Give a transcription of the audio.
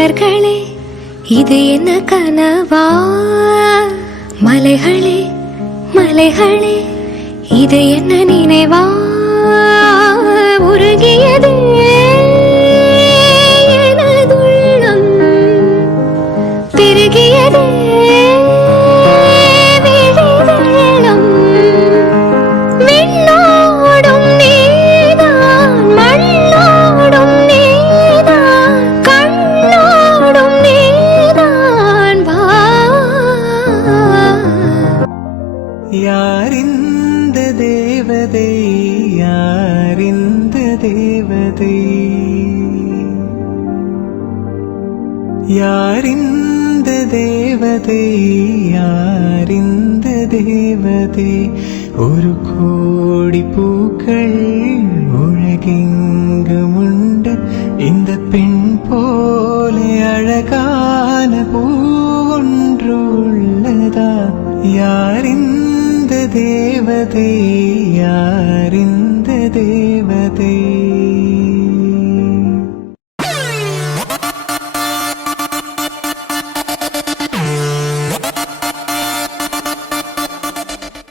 மலர்களே இது என்ன கனவா? மலைகளே மலைகளே இது என்ன நினைவா? உருகியது எனதுள்ளம், பெருகியது விழிவெள்ளம். விண்ணோடும் நீதான், மண்ணோடும் நீதான், கண்ணோடும் நீதான் வா. யாரிந்த தேவதை, யாரிந்த தேவதை, யாரிந்த தேவதை, யாரிந்த தேவதை. ஒரு கோடி பூக்கள் உலகெங்குமுண்டு, இந்த பெண் போல அழகான பூ ஒன்று உள்ளதா? யாரிந்த தேவதை, யார்